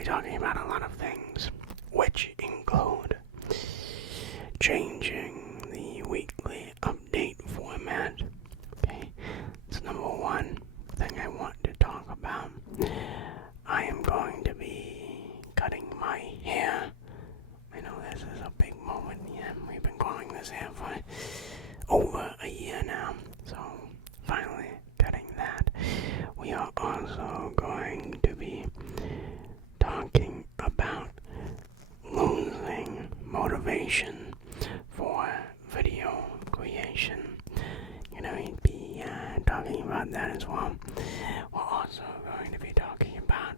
be talking about a lot of things, which include changing the weekly update format. Okay, it's number one thing I want to talk about. I am going to be cutting my hair. I know this is a big moment. Yeah, we've been growing this hair for over a year now, so finally cutting that. We are also going to be talking about losing motivation for video creation. You'd be talking about that as well. We're also going to be talking about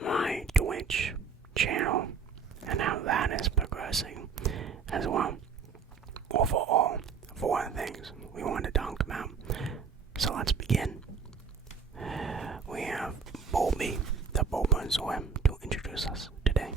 my Twitch channel and how that is progressing as well. Overall, 4 things we want to talk about. So let's begin. We have Bulby, the Bulbasaur, to introduce us today.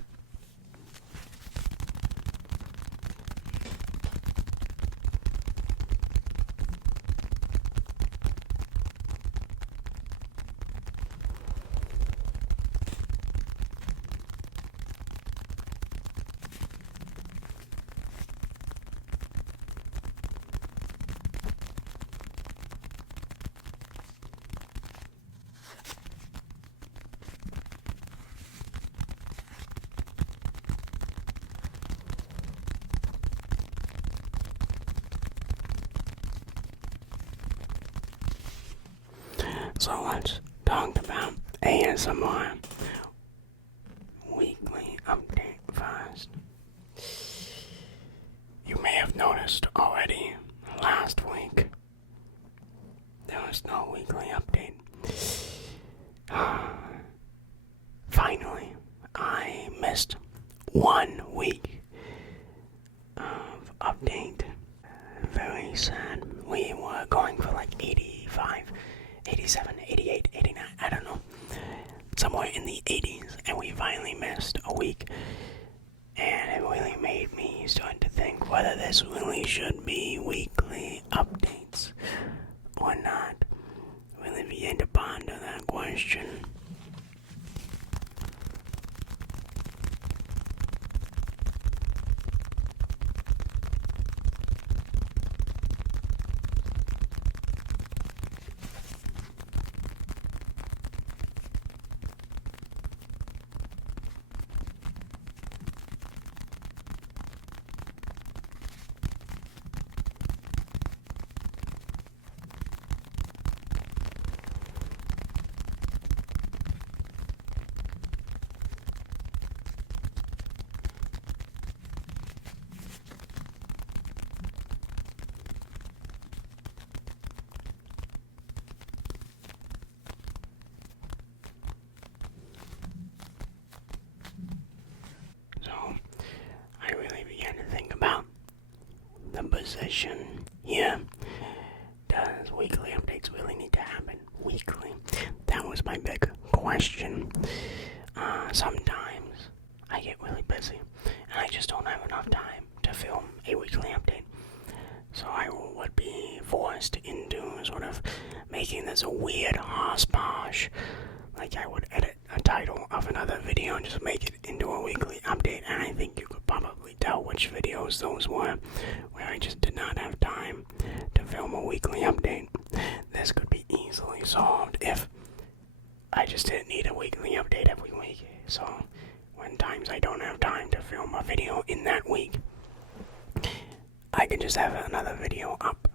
So let's talk about ASMR weekly update first. You may have noticed already last week there was no weekly update. Finally, I missed 1 week of update. Very sad. We were going for like 85, 87, 88, 89, I don't know. Somewhere in the 80s, and we finally missed a week. And it really made me start to think whether this really should be weekly updates or not. Really begin to ponder that question. Position here. Does weekly updates really need to happen weekly? That was my big question. Sometimes I get really busy and I just don't have enough time to film a weekly update. So I would be forced into sort of making this a weird hodgepodge. Like I would edit a title of another video and just make it into a weekly update, and I think you could probably tell which videos those were, where I just did not have time to film a weekly update. This could be easily solved if I just didn't need a weekly update every week. So when times I don't have time to film a video in that week, I can just have another video up.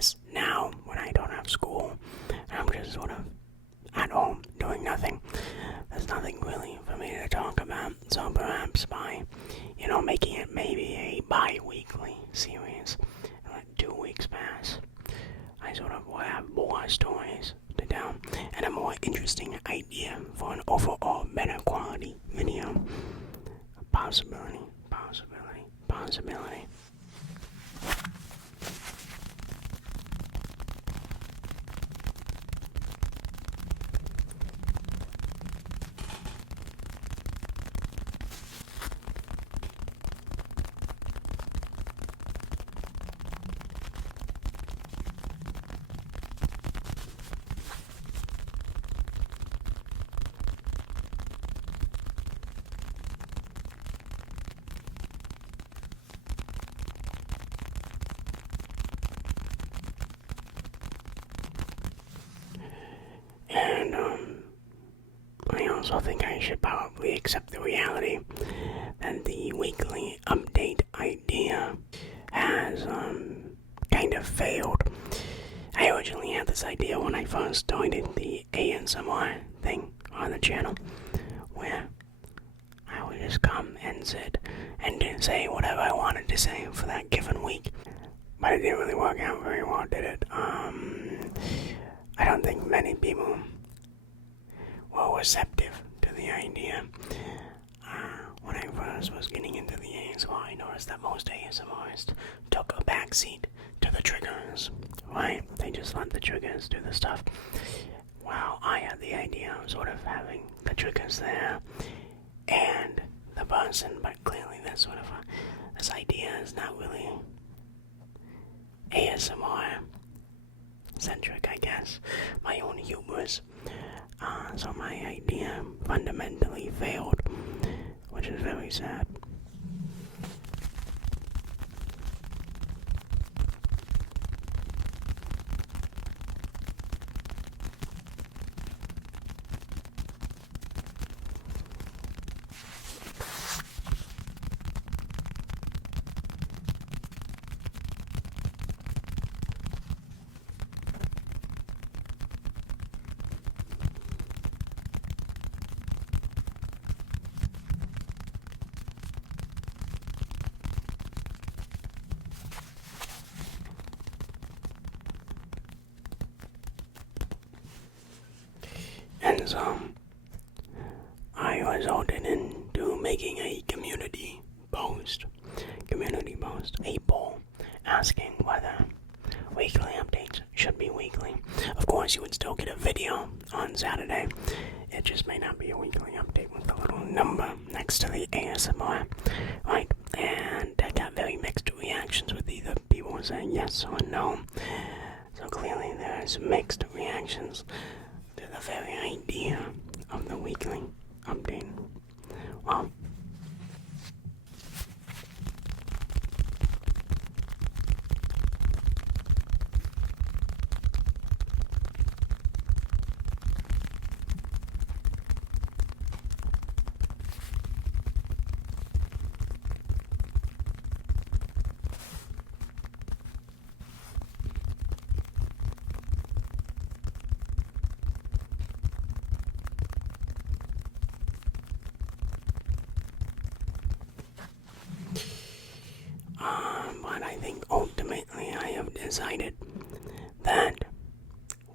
this now when I don't have school. I'm just sort of at home doing nothing. There's nothing really for me to talk about. So perhaps by, making it maybe a bi-weekly series, and let 2 weeks pass, I sort of will have more stories to tell and a more interesting idea for an overall better quality video. Possibility, possibility, possibility. And I also think I should probably accept the reality that the weekly update idea has kind of failed. I originally had this idea when I first started the ASMR thing on the channel, where I would just come and sit and say whatever I wanted to say for that given week. But it didn't really work out very well, did it? I don't think many people were receptive to the idea. When I first was getting into the ASMR, I noticed that most ASMRists took a backseat to the triggers, right? They just let the triggers do the stuff. Well, I had the idea of sort of having the triggers there and the person, but clearly this idea is not really ASMR centric, I guess. My own hubris. So my idea fundamentally failed, which is very sad. And so, I resulted into making a community post, a poll, asking whether weekly updates should be weekly. Of course, you would still get a video on Saturday. It just may not be a weekly update with the little number next to the ASMR, right? And I got very mixed reactions with either people saying yes or no. So clearly there's mixed reactions to the very idea of the weekly update. Well, but I think ultimately I have decided that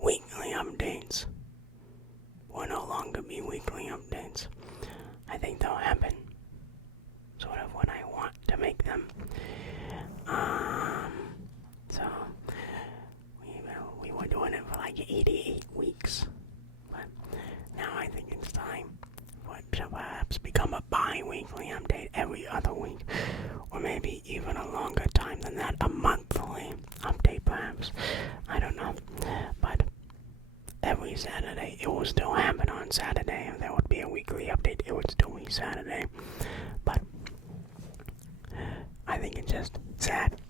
weekly updates will no longer be weekly updates. I think they'll happen sort of when I want to make them. So we were doing it for like 88 weeks, but now I think it's time for it to perhaps become a bi-weekly update every other week, or maybe even a longer time than that, a monthly update perhaps. I don't know, but every Saturday it will still happen on Saturday. If there would be a weekly update, it would still be Saturday. But I think it's just sad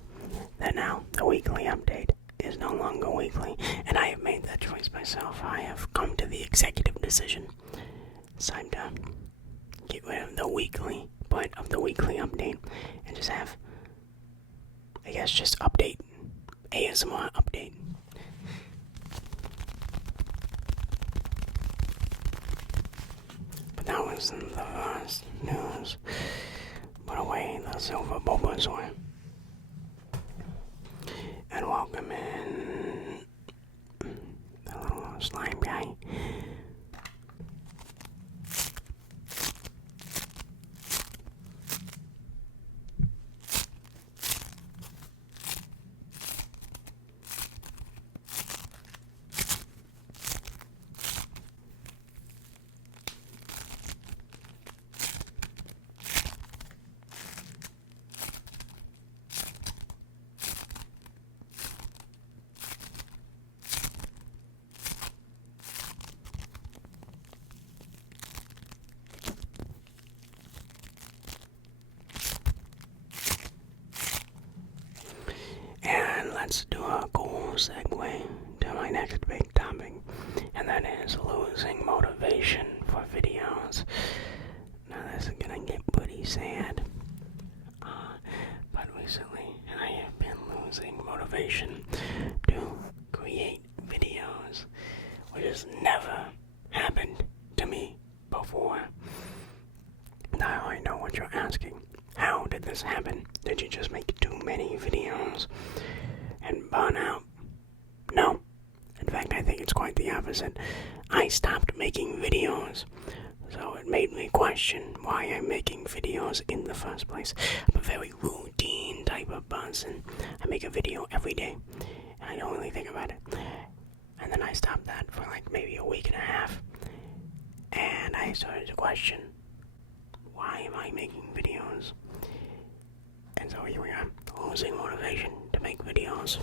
that now the weekly update is no longer weekly, and I have made that choice myself. I have come to the executive decision. It's time to get rid of the weekly point of the weekly update and just have, I guess, just update ASMR update. But that wasn't the first news. Put away the silver Bulbasaur. And welcome in the little slime guy. And let's do a cool segue to my next big topic, and that is losing motivation for videos. Now this is gonna get pretty sad, but recently I have been losing motivation to create videos, which has never happened to me before. Now I know what you're asking. How did this happen? Did you just make too many videos and burn out? No. In fact, I think it's quite the opposite. I stopped making videos, so it made me question why I'm making videos in the first place. I'm a very routine type of person. I make a video every day, and I don't really think about it. And then I stopped that for like maybe a week and a half, and I started to question, why am I making videos? And so here we are, losing motivation to make videos.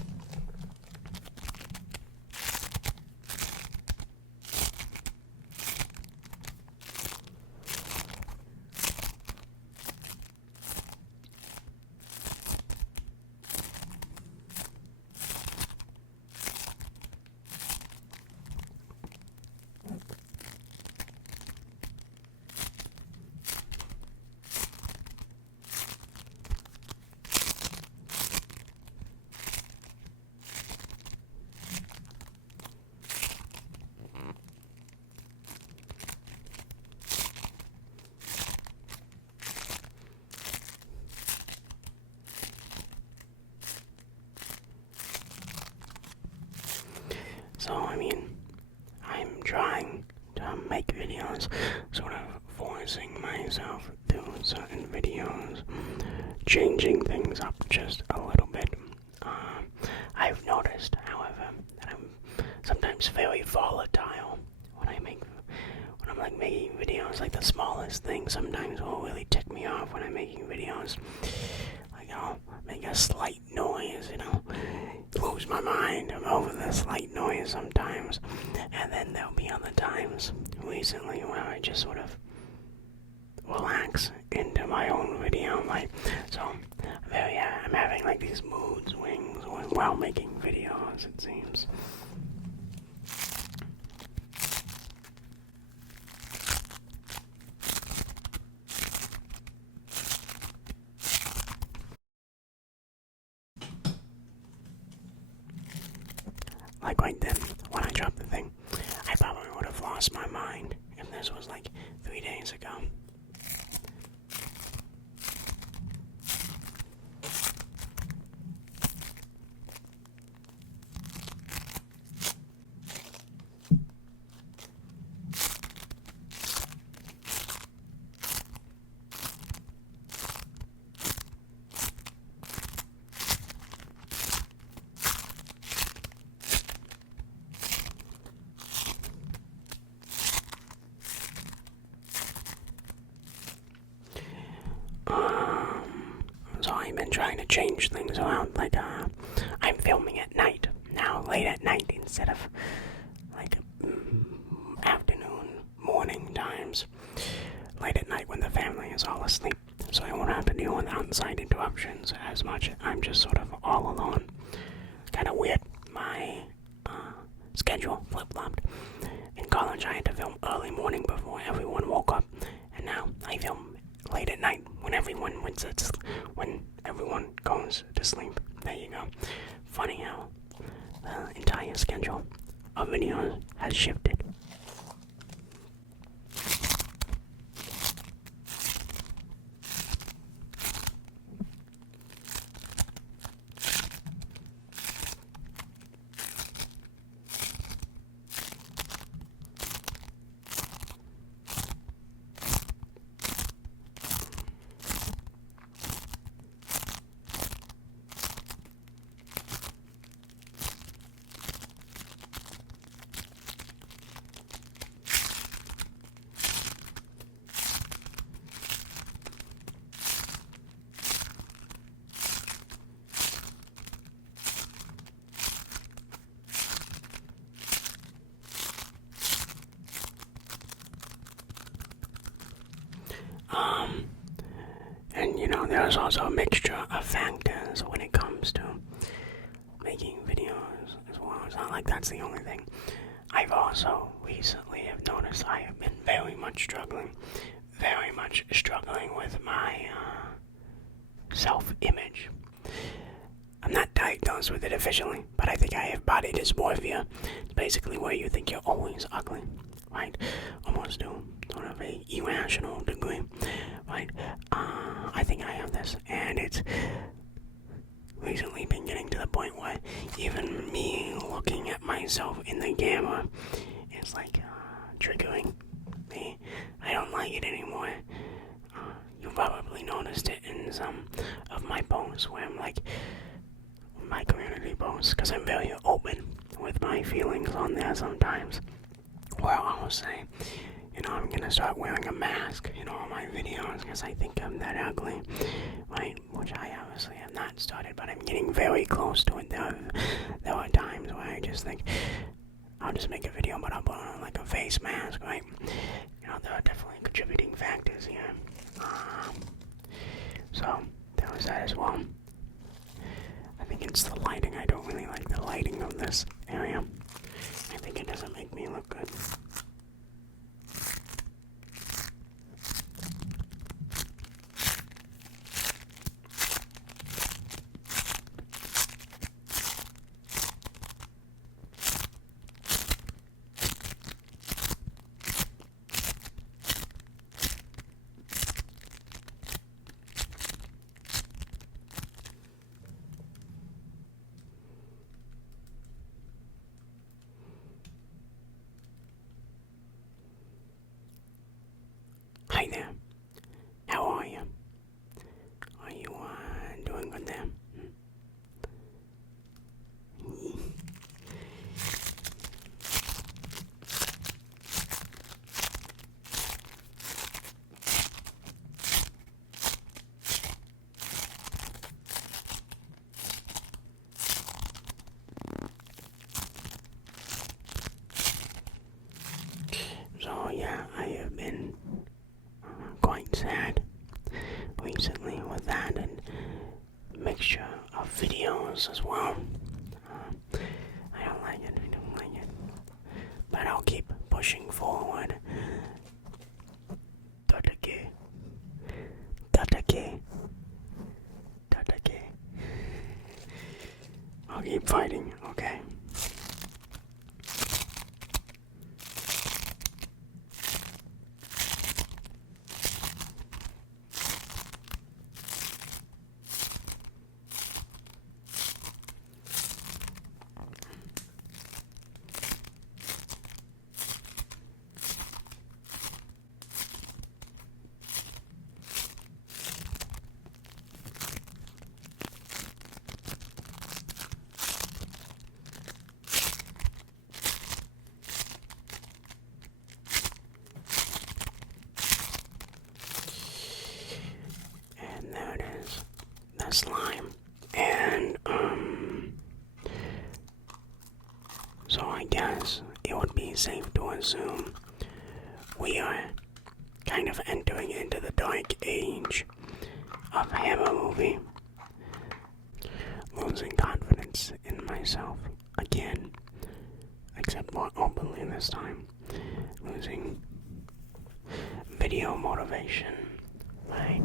So, I mean, I'm trying to make videos, sort of forcing myself to certain videos, changing things up just a little bit. I've noticed, however, that I'm sometimes very volatile when I'm like making videos. Like the smallest thing sometimes will really tick me off when I'm making videos. Like I'll make a slight noise, lose my mind over the slight noise sometimes. And then there'll be other times recently where I just sort of relax into my own video. I'm having like these mood swings while making videos, it seems. Like right then, when I dropped the thing, I probably would have lost my mind if this was like 3 days ago. So I've been trying to change things around, like, I'm filming at night, now late at night, instead of, like, afternoon, morning times, late at night when the family is all asleep, so I won't have to deal with outside interruptions as much. I'm just sort of all alone. Kinda weird. My, schedule flip-flopped. In college, I had to film early morning before everyone woke up, and now I film late at night when everyone goes to sleep. There you go. Funny how entire schedule of videos has shifted. And there's also a mixture of factors when it comes to making videos as well. It's not like that's the only thing. I've also recently have noticed I have been very much struggling with my self-image. I'm not diagnosed with it officially, but I think I have body dysmorphia. It's basically where you think you're always ugly, right? Almost to sort of a irrational degree, right? I think I have this, and it's recently been getting to the point where even me looking at myself in the camera is like triggering me. I don't like it anymore. You've probably noticed it in some of my posts where I'm like, my community posts, because I'm very open with my feelings on there sometimes. Where I'll say, I'm gonna start wearing a mask in all my videos because I think I'm that ugly, right? Which I obviously have not started, but I'm getting very close to it. There are times where I just think, I'll just make a video, but I'll put on like a face mask, right? There are definitely contributing factors here. So, there was that as well. I think it's the lighting. I don't really like the lighting of this area. I think it doesn't make me look good. Hi there. How are you? Are you doing good there? So yeah, I have been quite sad recently with that and mixture of videos as well. I don't like it. But I'll keep pushing forward. Tatake. I'll keep fighting, okay? There it is, the slime, and so I guess it would be safe to assume we are kind of entering into the dark age of Hammer movie. Losing confidence in myself again, except more openly this time. Losing video motivation, right?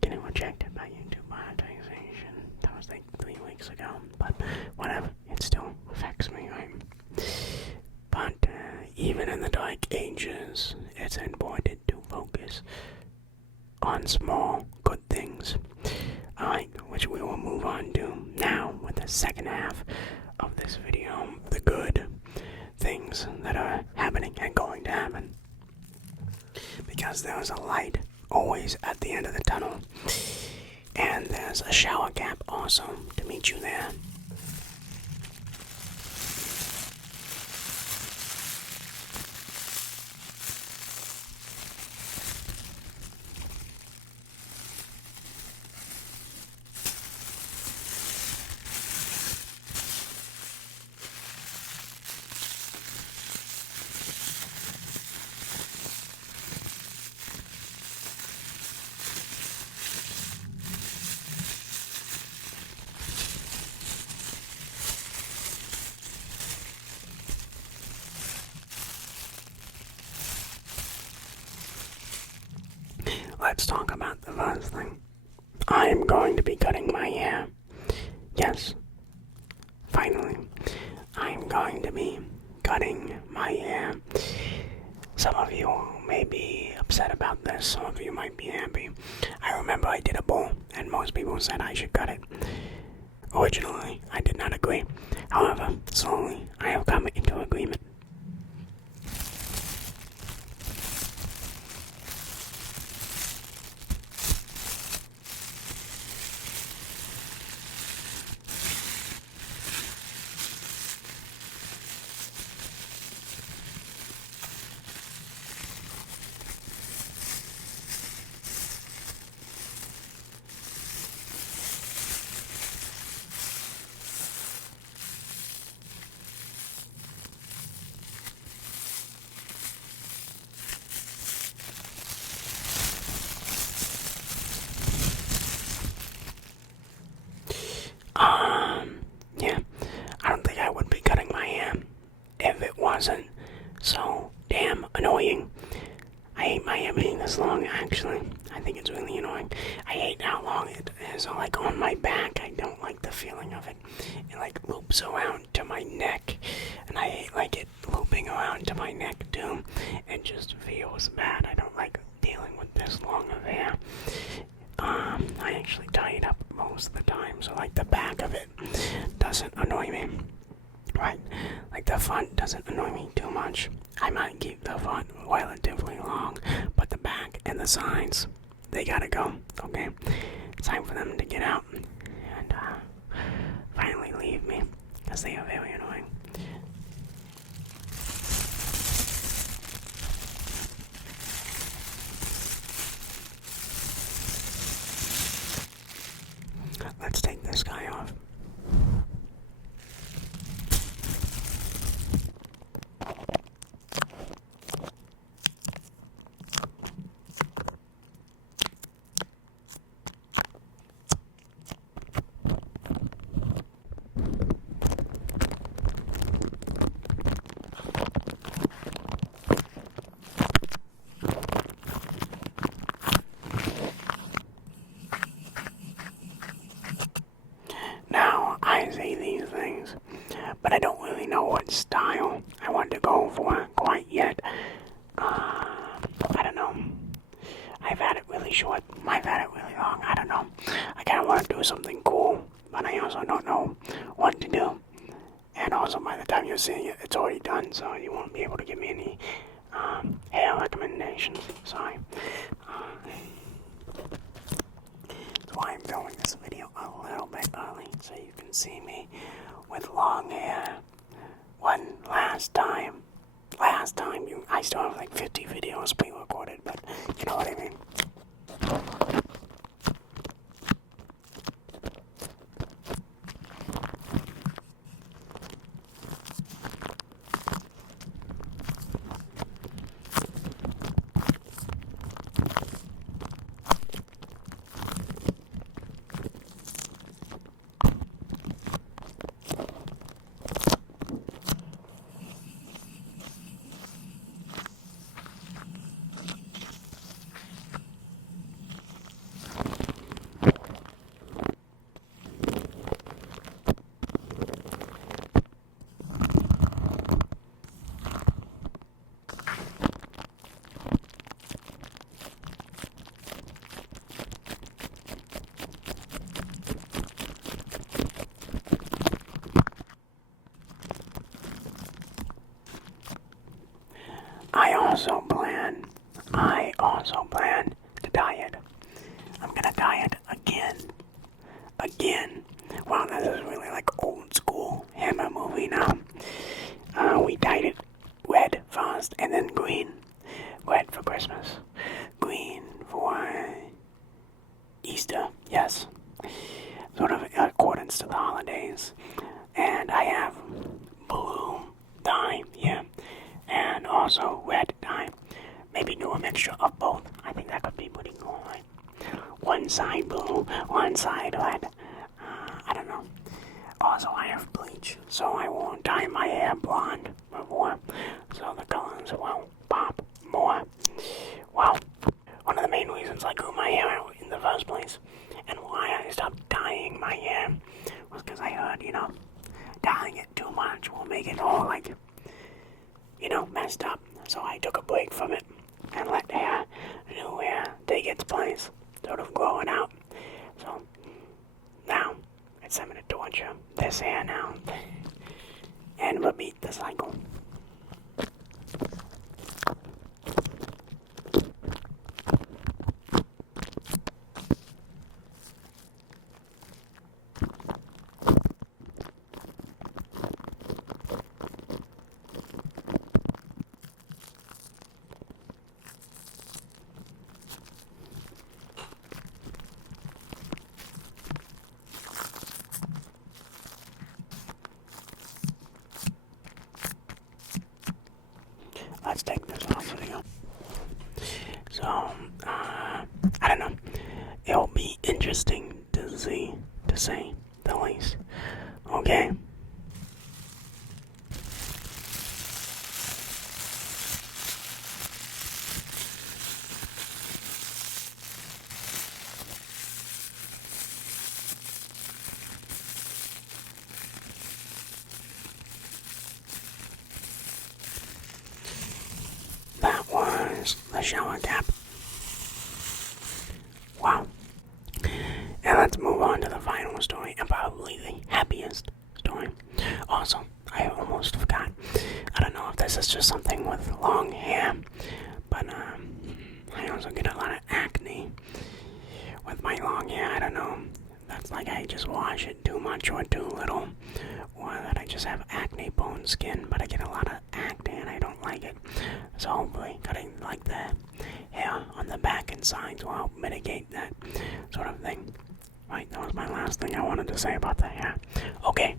Getting rejected by YouTube monetization. That was like 3 weeks ago, but whatever. It's still small good things. Alright, which we will move on to now with the second half of this video. The good things that are happening and going to happen. Because there's a light always at the end of the tunnel. And there's a shower cap also to meet you there. Let's talk about the first thing. I am going to be cutting my hair. Yes, finally, I am going to be cutting my hair. Some of you may be upset about this, some of you might be happy. I remember I did a bowl, and most people said I should cut it. Originally, I did not agree. However, slowly, I have come into agreement. Yeah, I don't think I would be cutting my hair if it wasn't so damn annoying. I hate my hair being this long, actually. I think it's really annoying. I hate how long it is, like, on my back. I don't like the feeling of it. It, like, loops around to my neck, and I hate, like, it looping around to my neck, too. It just feels bad. I don't like dealing with this long of hair. I actually tie it up most of the time, so like the back of it doesn't annoy me. Right? Like the front doesn't annoy me too much. I might keep the front relatively long, but the back and the sides, they gotta go, okay? It's time for them to get out and finally leave me, because they are very annoying. Let's take this guy off. I say these things, but I don't really know what style I want to go for quite yet. I don't know. I've had it really short, I've had it really long, I don't know. I kind of want to do something cool, but I also don't know what to do. And also, by the time you're seeing it, it's already done, so you won't be able to give me any hair recommendations. Sorry. That's why I'm filming this video a little bit early, so you can see me with long hair. Last time, I still have like 50 videos pre-recorded, but you know what I mean. I also plan to diet. I'm gonna diet again. Wow, this is really like old school Hammer movie now. We dyed it red first and then green. Red for Christmas, green for Easter, yes. Sort of in accordance to the holidays. And I have blue dye here, and also red dye. Maybe do a mixture of both. I think that could be pretty cool, right? One side blue, one side red. I don't know. Also, I have bleach, so I won't dye my hair blonde before, so the colors will pop more. Well, one of the main reasons I grew my hair out in the first place, and why I stopped dyeing my hair, was because I heard, dyeing it too much will make it all like, messed up. So I took a break from it and let new hair take its place, sort of growing out. So now it's time to torture this hair now and repeat the cycle. Let's take this off video. So, I don't know. It'll be interesting to see, to say the least. Okay. That was the shower cap. Wow. And let's move on to the final story, and probably the happiest story. Also, I almost forgot. I don't know if this is just something with long hair, but I also get a lot of acne with my long hair. I don't know. That's like I just wash it too much or too little, or that I just have acne prone skin, but I get a lot of acne and I don't like it. So hopefully cutting like the hair on the back and sides will help mitigate that sort of thing. Right, that was my last thing I wanted to say about the hair. Okay,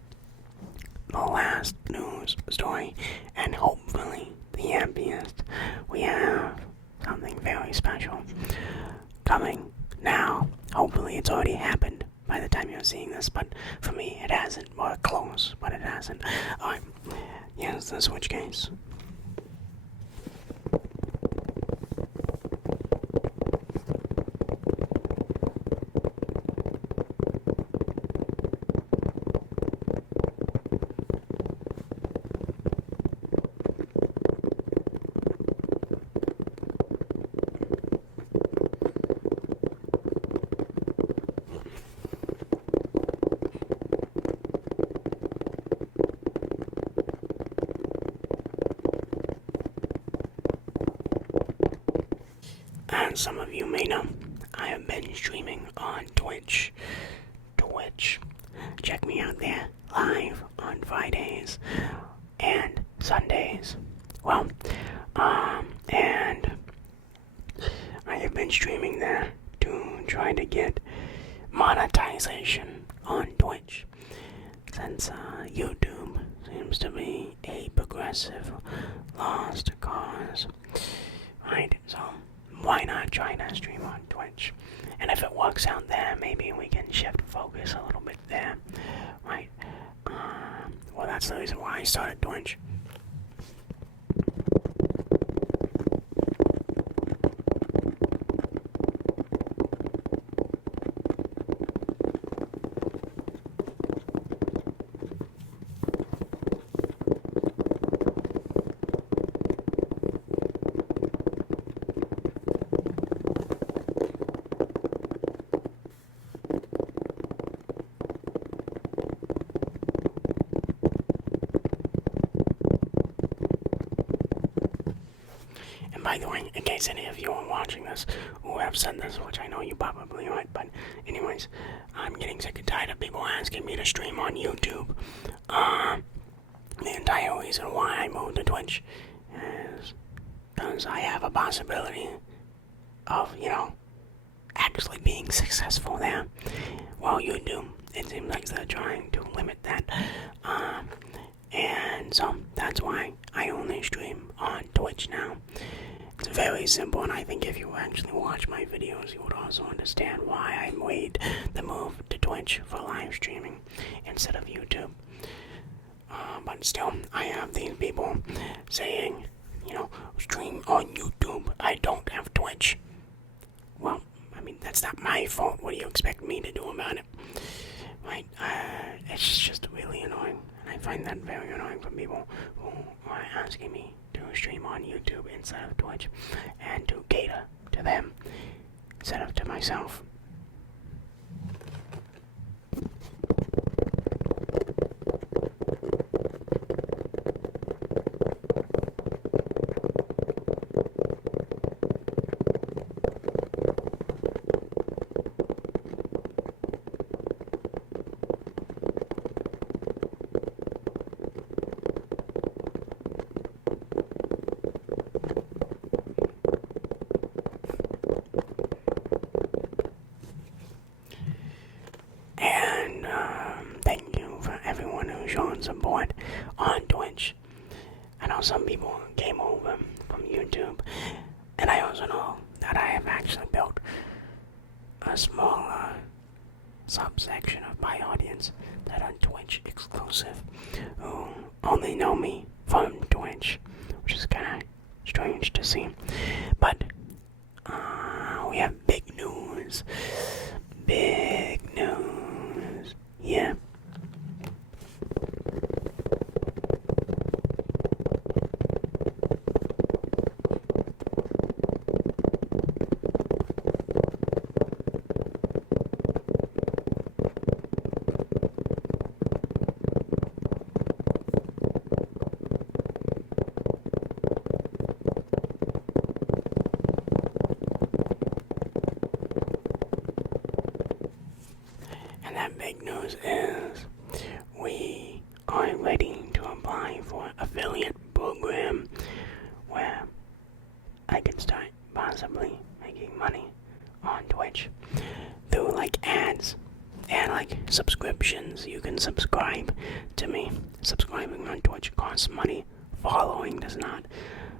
the last news story, and hopefully the happiest. We have something very special coming now. Hopefully it's already happened by the time you're seeing this, but for me it hasn't. Or close, but it hasn't. Alright, here's the switch case. As some of you may know, I have been streaming on Twitch. Check me out there, live on Fridays and Sundays. Well, and I have been streaming there to try to get monetization on Twitch, since YouTube seems to be a progressive lost cause. Right, so why not try to stream on Twitch? And if it works out there, maybe we can shift focus a little bit there, right? Well, that's the reason why I started Twitch. by the way, in case any of you are watching this who have said this, which I know you probably aren't, but anyways, I'm getting sick and tired of people asking me to stream on YouTube. The entire reason why I moved to Twitch is because I have a possibility of, actually being successful there. While YouTube, it seems like they're trying to limit that. And so that's why I only stream on Twitch now. It's very simple, and I think if you actually watch my videos, you would also understand why I made the move to Twitch for live streaming instead of YouTube. But still, I have these people saying, stream on YouTube. I don't have Twitch. Well, I mean, that's not my fault. What do you expect me to do about it? Right? It's just really annoying. And I find that very annoying from people who are asking me to stream on YouTube instead of Twitch and to cater to them instead of to myself. Showing support on Twitch. I know some people came over from YouTube, and I also know that I have actually built a small subsection of my audience that are Twitch exclusive, who only know me from Twitch, which is kind of strange to see. But we have big news. Big news. Yeah. And that big news is we are ready to apply for an affiliate program where I can start possibly making money on Twitch through like ads and like subscriptions. You can subscribe to me. Subscribing on Twitch costs money. Following does not.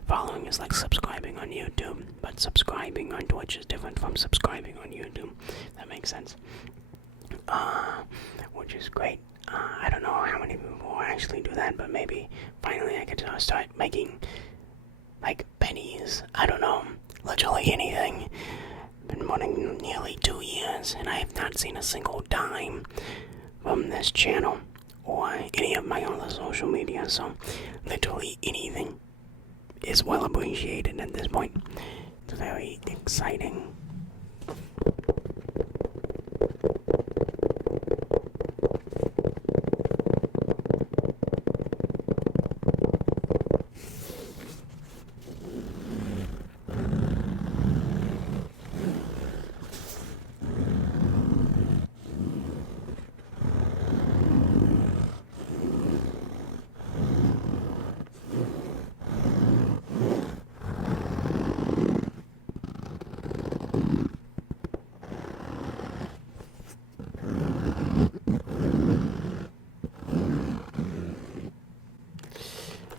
Following is like subscribing on YouTube, but subscribing on Twitch is different from subscribing on YouTube. That makes sense. Which is great. I don't know how many people actually do that, but maybe finally I could start making like pennies. I don't know, literally anything. Been running nearly 2 years, and I have not seen a single dime from this channel or any of my other social media. So literally anything is well appreciated at this point. It's very exciting.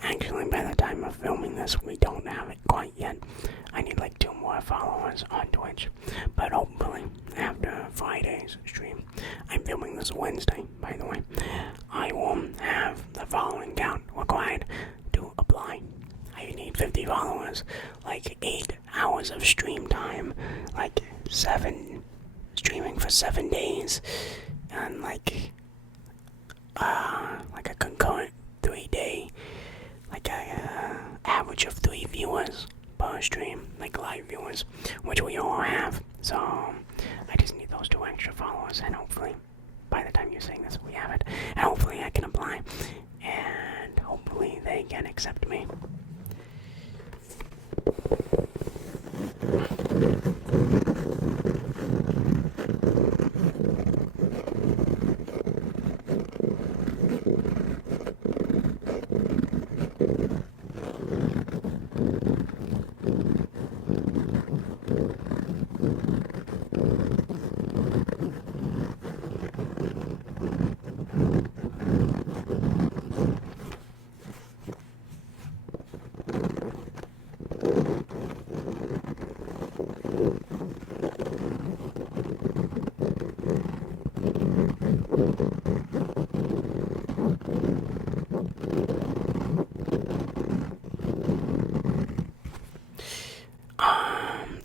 Actually, by the time of filming this, we don't have it quite yet. I need like 2 more followers on Twitch. But hopefully, after Friday's stream, I'm filming this Wednesday, by the way, I will have the following count required to apply. I need 50 followers, like 8 hours of stream time, like 7, streaming for 7 days, and like a concurrent 3-day, like a average of 3 viewers per stream, like live viewers, which we all have. So I just need those 2 extra followers, and hopefully by the time you're seeing this, we have it, and hopefully I can apply, and hopefully they can accept me.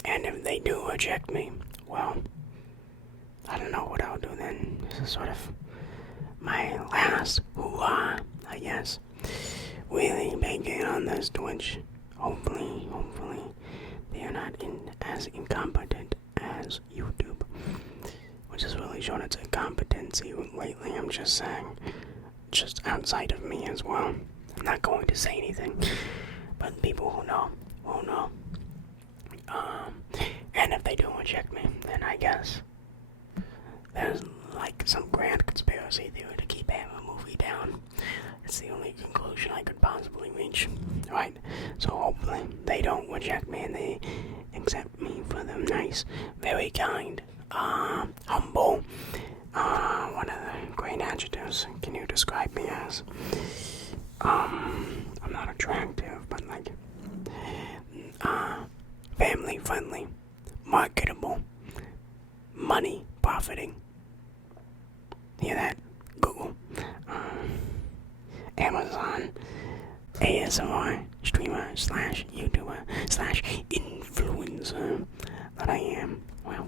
And if they do reject me, well, I don't know what I'll do then. This is sort of my last hurrah, I guess. Really banking on this Twitch. Hopefully, they are not as incompetent as YouTube, which has really shown its incompetency lately. I'm just saying, just outside of me as well. I'm not going to say anything, but people who know will know. And if they do reject me, then I guess there's like some grand conspiracy theory to keep Hammer movie down. It's the only conclusion I could possibly reach. Right? So hopefully they don't reject me and they accept me for the nice, very kind, humble, one of the great adjectives can you describe me as? I'm not attractive, but like, family friendly, marketable, money profiting. Hear that? Google. Amazon, ASMR, streamer, / YouTuber, / influencer that I am. Well,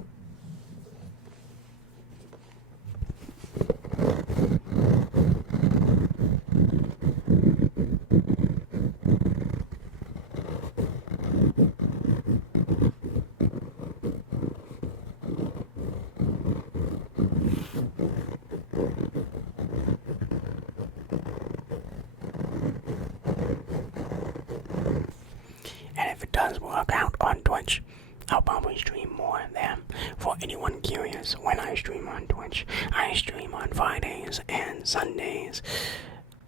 and if it does work out on Twitch, I'll probably stream more there. For anyone curious, when I stream on Twitch, I stream on Fridays and Sundays,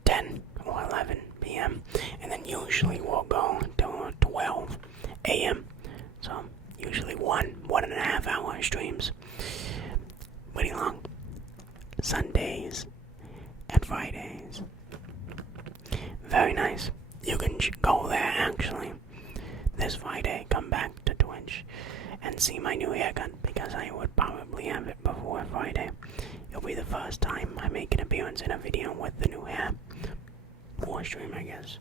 10 or 11 p.m. And then usually we'll go to 12 a.m. So usually 1.5 hour streams. Pretty long. Sundays and Fridays. Very nice. You can go there actually. This Friday, come back to Twitch and see my new haircut because I would probably have it before Friday. It'll be the first time I make an appearance in a video with the new hair. Or stream, I guess.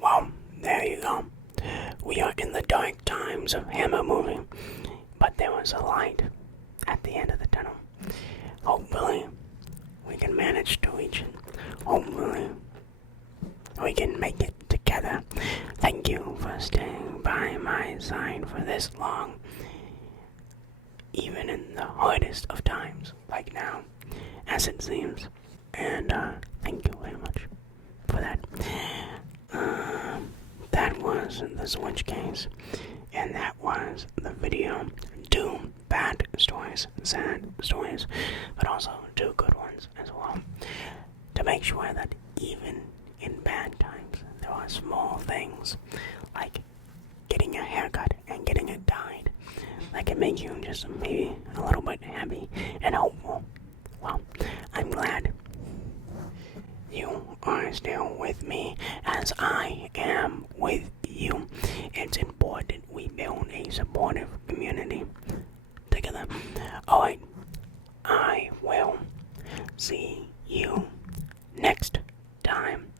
Well, there you go. We are in the dark times of Hammer movie, but there was a light at the end of the tunnel. Hopefully, we can manage to reach it. Hopefully, we can make it together. Thank you for staying by my side for this long, even in the hardest of times, like now, as it seems. And thank you very much for that. That was the Switch case, and that was the video. 2 bad stories, sad stories, but also 2 good ones as well. To make sure that even in bad times, there are small things like getting a haircut and getting it dyed that can make you just maybe a little bit happy and hopeful. Well, I'm glad you are still with me as I am with you. It's important we build a supportive community together. Alright, I will see you next time.